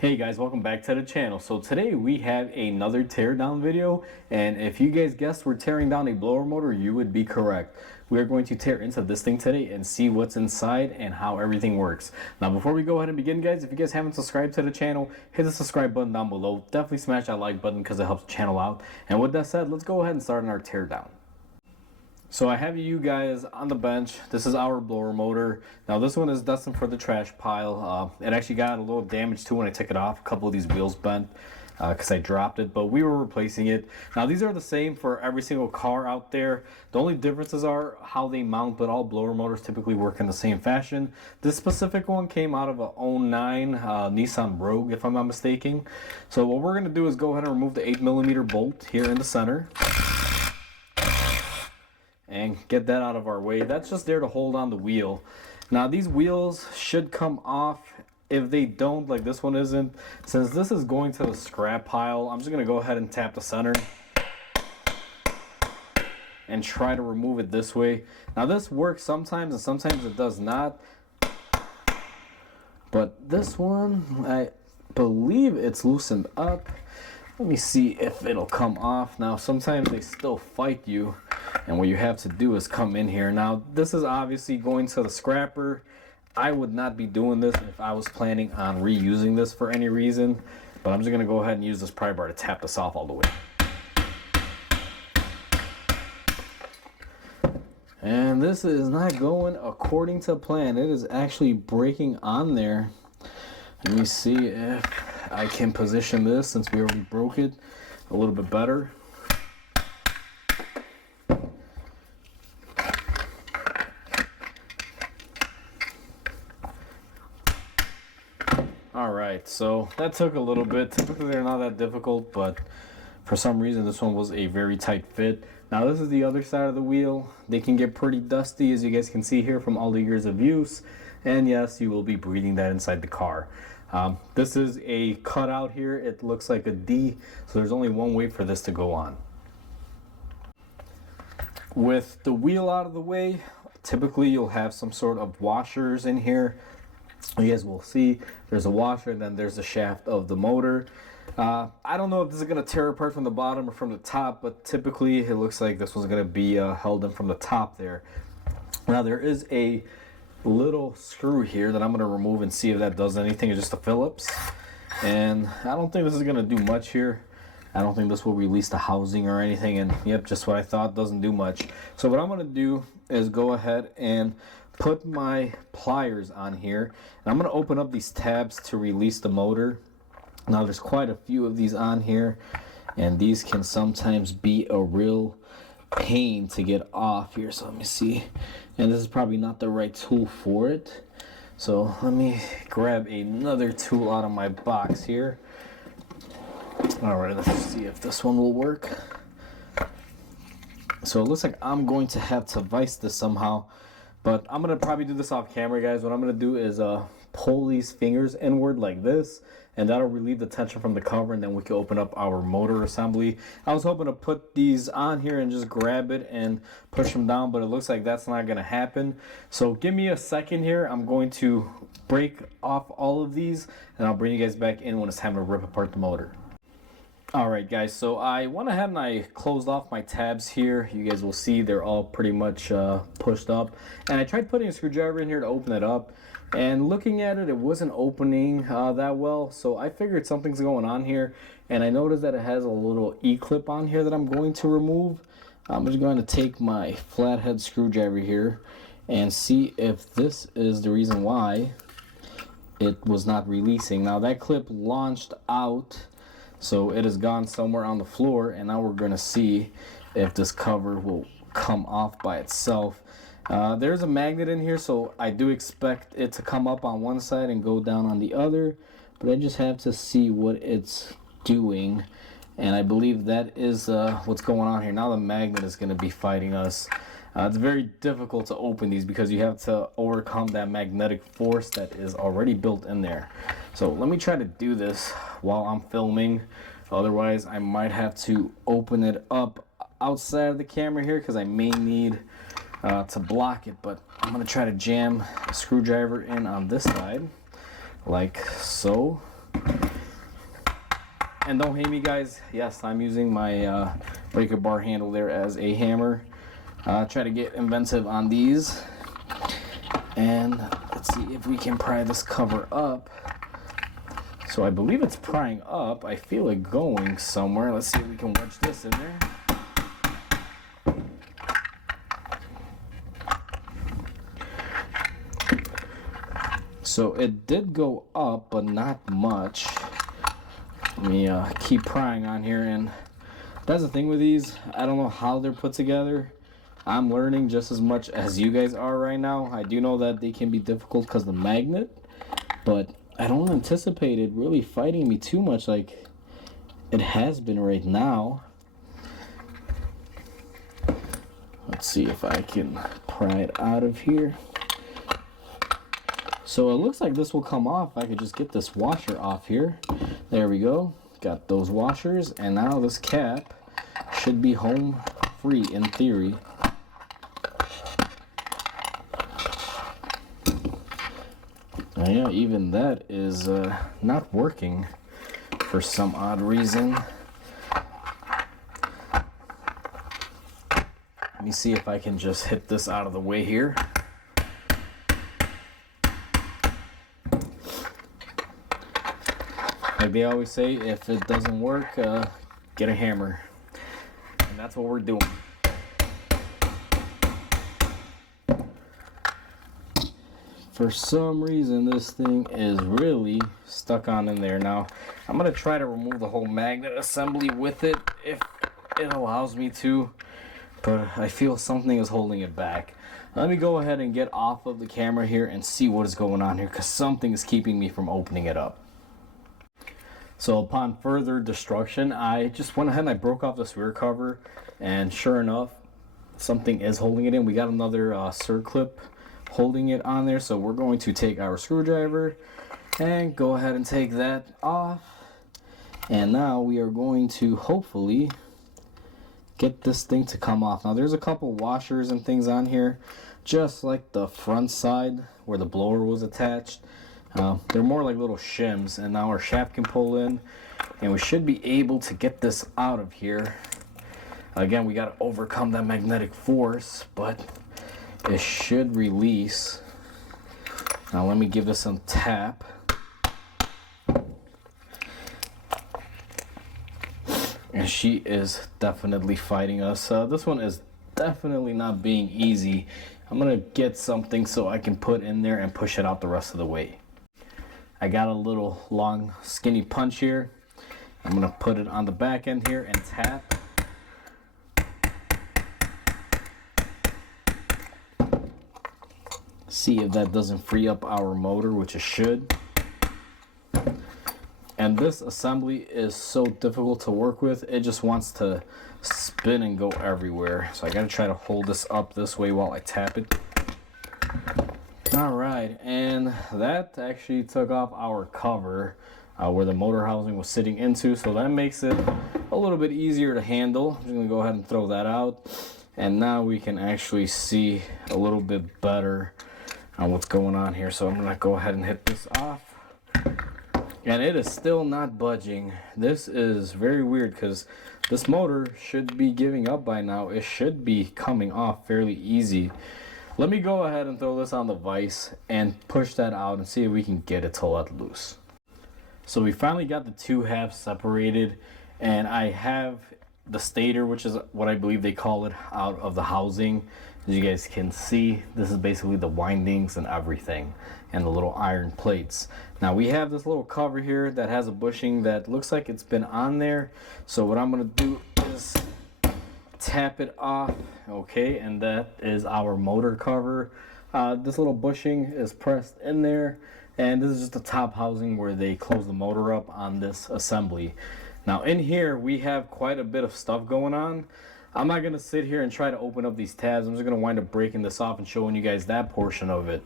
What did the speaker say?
Hey guys, welcome back to the channel. So today we have another teardown video, and if you guys guessed we're tearing down a blower motor, you would be correct. We are going to tear into this thing today and see what's inside and how everything works. Now before we go ahead and begin, guys, if you guys haven't subscribed to the channel, hit the subscribe button down below. Definitely smash that like button because it helps the channel out. And with that said, let's go ahead and start on our teardown. So I have you guys on the bench. This is our blower motor. Now this one is destined for the trash pile. It actually got a little damage too when I took it off. A couple of these wheels bent because I dropped it, but we were replacing it. Now these are the same for every single car out there. The only differences are how they mount, but all blower motors typically work in the same fashion. This specific one came out of a 09 Nissan Rogue, if I'm not mistaken. So what we're gonna do is go ahead and remove the 8mm bolt here in the center and get that out of our way. That's just there to hold on the wheel. Now these wheels should come off. If they don't, like this one isn't, since this is going to the scrap pile, I'm just gonna go ahead and tap the center and try to remove it this way. Now this works sometimes and sometimes it does not, but this one I believe it's loosened up. Let me see if it'll come off. Now sometimes they still fight you, and what you have to do is come in here. Now this is obviously going to the scrapper. I would not be doing this if I was planning on reusing this for any reason, but I'm just gonna go ahead and use this pry bar to tap this off all the way. And this is not going according to plan. It is actually breaking on there. Let me see if I can position this, since we already broke it, a little bit better. Alright, so that took a little bit. Typically they're not that difficult, but for some reason this one was a very tight fit. Now this is the other side of the wheel. They can get pretty dusty, as you guys can see here from all the years of use. And yes, you will be breathing that inside the car. This is a cutout here. It looks like a D, so there's only one way for this to go on. With the wheel out of the way, typically you'll have some sort of washers in here. You guys will see there's a washer, and then there's the shaft of the motor. I don't know if this is going to tear apart from the bottom or from the top, but typically it looks like this one's going to be held in from the top there. Now there is a little screw here that I'm going to remove and see if that does anything. It's just a Phillips, and I don't think this is going to do much here. I don't think this will release the housing or anything, and yep, just what I thought, doesn't do much. So what I'm going to do is go ahead and put my pliers on here, and I'm going to open up these tabs to release the motor. Now there's quite a few of these on here, and these can sometimes be a real pain to get off here. So let me see, and this is probably not the right tool for it, so let me grab another tool out of my box here. All right, let's see if this one will work. So it looks like I'm going to have to vise this somehow, but I'm gonna probably do this off camera, guys. What I'm gonna do is pull these fingers inward like this, and that'll relieve the tension from the cover, and then we can open up our motor assembly. I was hoping to put these on here and just grab it and push them down, but it looks like that's not gonna happen. So give me a second here. I'm going to break off all of these, and I'll bring you guys back in when it's time to rip apart the motor. Alright guys, so I went ahead and I closed off my tabs here. You guys will see they're all pretty much pushed up, and I tried putting a screwdriver in here to open it up, and looking at it, it wasn't opening that well. So I figured something's going on here, and I noticed that it has a little E-clip on here that I'm going to remove. I'm just going to take my flathead screwdriver here and see if this is the reason why it was not releasing. Now that clip launched out, so it has gone somewhere on the floor, and now we're going to see if this cover will come off by itself. There's a magnet in here, so I do expect it to come up on one side and go down on the other, but I just have to see what it's doing, and I believe that is what's going on here. Now the magnet is going to be fighting us. It's very difficult to open these because you have to overcome that magnetic force that is already built in there. So let me try to do this while I'm filming. Otherwise, I might have to open it up outside of the camera here because I may need to block it. But I'm going to try to jam a screwdriver in on this side, like so. And don't hate me, guys. Yes, I'm using my breaker bar handle there as a hammer. Try to get inventive on these. And let's see if we can pry this cover up. So I believe it's prying up. I feel it going somewhere. Let's see if we can wedge this in there. So it did go up, but not much. Let me keep prying on here, and that's the thing with these. I don't know how they're put together. I'm learning just as much as you guys are right now. I do know that they can be difficult because of the magnet, but I don't anticipate it really fighting me too much like it has been right now. Let's see if I can pry it out of here. So it looks like this will come off. I could just get this washer off here. There we go. Got those washers, and now this cap should be home free in theory. Yeah, even that is not working for some odd reason. Let me see if I can just hit this out of the way here. Like they always say, if it doesn't work, get a hammer. And that's what we're doing. For some reason, this thing is really stuck on in there. Now, I'm going to try to remove the whole magnet assembly with it if it allows me to. But I feel something is holding it back. Let me go ahead and get off of the camera here and see what is going on here, because something is keeping me from opening it up. So upon further destruction, I just went ahead and I broke off this rear cover, and sure enough, something is holding it in. We got another circlip holding it on there, so we're going to take our screwdriver and go ahead and take that off. And now we are going to hopefully get this thing to come off. Now there's a couple washers and things on here, just like the front side where the blower was attached. They're more like little shims, and now our shaft can pull in, and we should be able to get this out of here. Again, we got to overcome that magnetic force, but it should release. Now let me give this some tap. And she is definitely fighting us. This one is definitely not being easy. I'm gonna get something so I can put in there and push it out the rest of the way. I got a little long skinny punch here. I'm gonna put it on the back end here and tap. See if that doesn't free up our motor, which it should. And this assembly is so difficult to work with. It just wants to spin and go everywhere. So I gotta try to hold this up this way while I tap it. Alright, and that actually took off our cover where the motor housing was sitting into. So that makes it a little bit easier to handle. I'm just gonna go ahead and throw that out. And now we can actually see a little bit better on what's going on here. So I'm gonna go ahead and hit this off. And it is still not budging. This is very weird because this motor should be giving up by now. It should be coming off fairly easy. Let me go ahead and throw this on the vise and push that out and see if we can get it to let loose. So we finally got the two halves separated, and I have the stator, which is what I believe they call it, out of the housing. As you guys can see, this is basically the windings and everything, and the little iron plates. Now we have this little cover here that has a bushing that looks like it's been on there. So what I'm gonna do is tap it off, okay, and that is our motor cover. This little bushing is pressed in there, and this is just the top housing where they close the motor up on this assembly. Now in here we have quite a bit of stuff going on. I'm not gonna sit here and try to open up these tabs. I'm just gonna wind up breaking this off and showing you guys that portion of it.